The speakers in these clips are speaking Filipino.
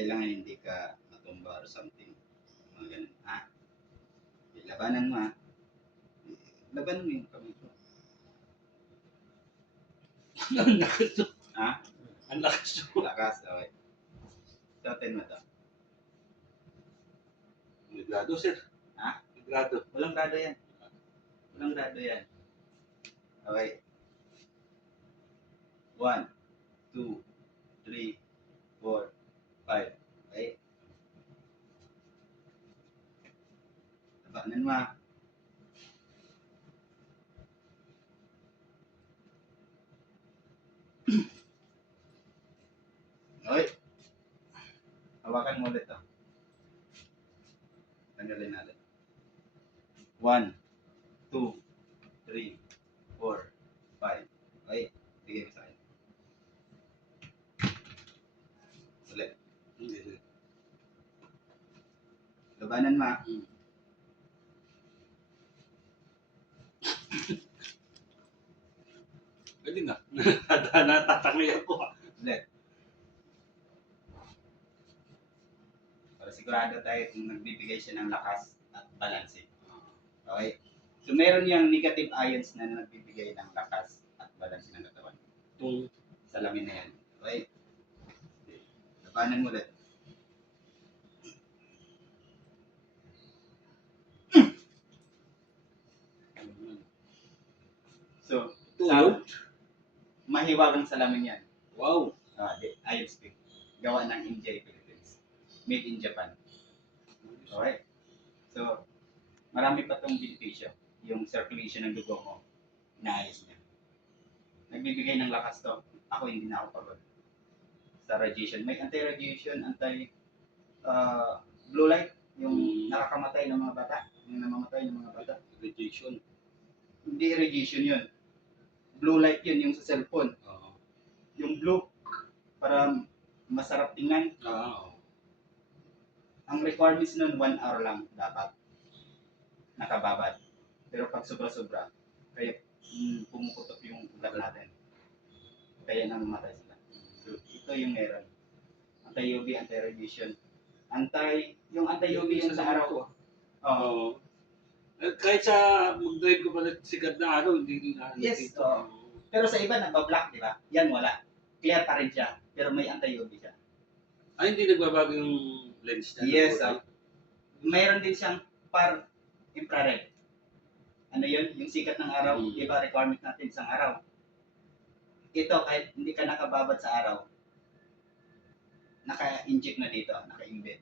kailangan hindi ka matumba or something. Mga ganun. Ha? Labanan mo ha. Labanan mo yung kamay ko. Ang lakas to. Ha? Ang lakas to. Lakas. Okay. Suotin mo to. May grado, sir. Ha? May grado. Walang grado yan. Walang grado yan. Okay. 1, 2, 3, 4, 5. Okay? Labanan mo ha. Okay. Hawakan mo ulit to. Tanggalin natin. 1, 2, 3, 4, 5. Okay? Bigay mo sa akin. Ulit. Hindi, sir. Labanan mo ha. Pwede na. Natatakli ako. Ulit. Para sigurado tayo kung nagbibigay siya ng lakas at balanse. Okay? So meron yung negative ions na nagbibigay ng lakas at balanse ng katawan. Itong Salamin na yan. Okay? Labanan mo ulit. So, tulog. mahiwagang salamin yan. Wow. Iron Spring. Gawa ng MJ Philippines. Made in Japan. Okay? So, marami pa tong benepisyo. Yung circulation ng dugo mo, inaayos niya. Nagbibigay ng lakas to. Ako hindi na ako pagod. Sa radiation. May anti-radiation, blue light, yung nakakamatay ng mga bata, yung namamatay ng mga bata. Radiation. Hindi radiation yun. Blue light yun, yung sa cellphone. Oo. Yung blue, para masarap tingnan. Oo. Ang requirements nun, 1 hour lang dapat nakababad. Pero pag sobra-sobra, kaya pumuputok yung ugat natin. Kaya namamatay sila. So, ito yung meron. Anti-UV, anti-radiation. Yung anti-UV yung sa araw ko. Oo. Oo. Kahit sa mag-drive ko pa sa sikat na araw, hindi na. Yes, oo. Pero sa iba, nagba-black, di ba? Yan, wala. Clear pa rin siya. Pero may anti-UV siya. Ay, hindi nagbabago yung lens niya. Yes, mayroon din siyang par infrared. Ano yun? Yung sikat ng araw, di ba requirement natin isang araw. Ito, kahit hindi ka nakababad sa araw, naka-inject na dito, naka-embed.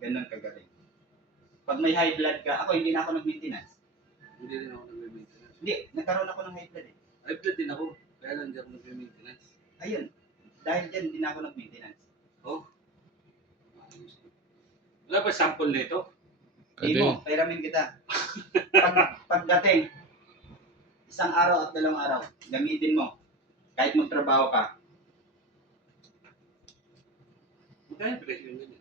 Ganun kagaling. Pag may high blood ka, ako hindi na ako nag-maintenance. Hindi rin ako nag-maintenance. Hindi, nagkaroon ako ng high blood eh. High blood din ako. Kaya lang hindi ako nag-maintenance. Ayun, dahil dyan, hindi na ako nag-maintenance. Oh. Wala ba sample nito? Hindi mo, pairamin kita. Pagdating, isang araw at 2 araw, gamitin mo. Kahit magtrabaho ka. Magkano presyo nyo?